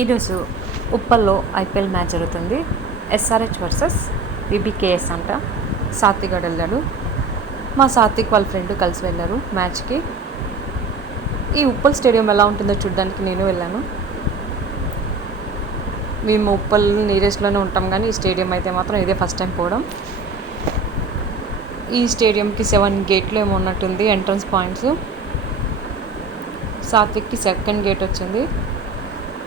ఈరోజు ఉప్పల్లో IPL match జరుగుతుంది. SRH versus విబికేఎస్ అంట. సాత్విక్ గడు వెళ్ళాడు. మా సాత్విక్ వాళ్ళ ఫ్రెండ్ కలిసి వెళ్ళారు మ్యాచ్కి. ఈ ఉప్పల్ స్టేడియం ఎలా ఉంటుందో చూడడానికి నేను వెళ్ళాను. మేము ఉప్పల్ నియరెస్ట్లోనే ఉంటాం, కానీ ఈ స్టేడియం అయితే మాత్రం ఇదే ఫస్ట్ టైం పోవడం. ఈ స్టేడియంకి 7 గేట్లు ఏమో ఉన్నట్టుంది ఎంట్రన్స్ పాయింట్స్. సాత్విక్కి సెకండ్ గేట్ వచ్చింది.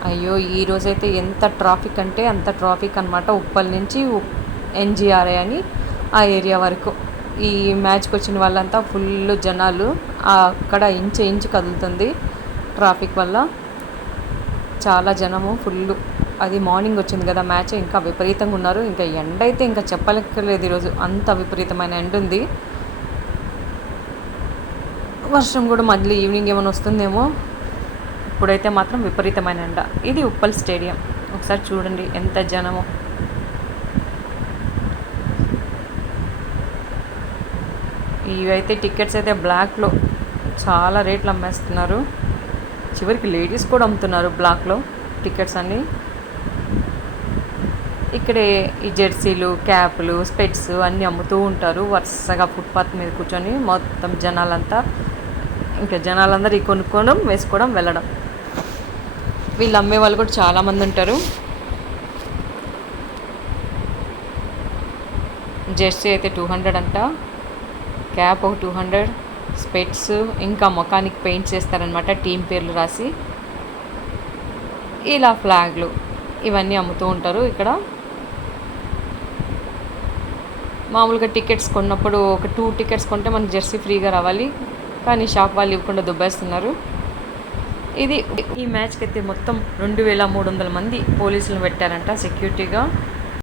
అయ్యో, ఈరోజైతే ఎంత ట్రాఫిక్ అంటే అంత ట్రాఫిక్ అనమాట. ఉప్పల్ నుంచి ఎన్జిఆర్ఐ అని ఆ ఏరియా వరకు ఈ మ్యాచ్కి వచ్చిన వాళ్ళంతా ఫుల్ జనాలు. అక్కడ ఇంచు కదులుతుంది ట్రాఫిక్ వల్ల. చాలా జనము ఫుల్. అది మార్నింగ్ వచ్చింది కదా మ్యాచ్, ఇంకా విపరీతంగా ఉన్నారు. ఇంకా ఎండ అయితే ఇంకా చెప్పలేకలేదు ఈరోజు, అంత విపరీతమైన ఎండ ఉంది. వర్షం కూడా మళ్ళీ ఈవినింగ్ ఏమైనా వస్తుందేమో. ఇప్పుడైతే మాత్రం విపరీతమైన ఎండ. ఇది ఉప్పల్ స్టేడియం, ఒకసారి చూడండి ఎంత జనమో. ఇవైతే టికెట్స్ అయితే బ్లాక్లో చాలా రేట్లు అమ్మేస్తున్నారు. చివరికి లేడీస్ కూడా అమ్ముతున్నారు బ్లాక్లో టికెట్స్ అన్నీ. ఇక్కడే ఈ జెర్సీలు, క్యాప్లు, స్పెట్స్ అన్నీ అమ్ముతూ ఉంటారు వరుసగా ఫుట్పాత్ మీద కూర్చొని. మొత్తం జనాలంతా, ఇంకా జనాలందరూ కొనుక్కోవడం, వేసుకోవడం, వెళ్ళడం. వీళ్ళు అమ్మే వాళ్ళు కూడా చాలామంది ఉంటారు. జెర్సీ అయితే 200 అంట, క్యాప్ ఒక 200, స్పెట్స్, ఇంకా మొఖానికి పెయింట్స్ చేస్తారనమాట టీం పేర్లు రాసి. ఇలా ఫ్లాగ్లు ఇవన్నీ అమ్ముతూ ఉంటారు ఇక్కడ. మామూలుగా టికెట్స్ కొన్నప్పుడు ఒక 2 టికెట్స్ కొంటే మనకి జెర్సీ ఫ్రీగా రావాలి, కానీ షాప్ వాళ్ళు ఇవ్వకుండా దుబ్బేస్తున్నారు. ఈ మ్యాచ్కి అయితే మొత్తం 2300 మంది పోలీసులు పెట్టారంట సెక్యూరిటీగా.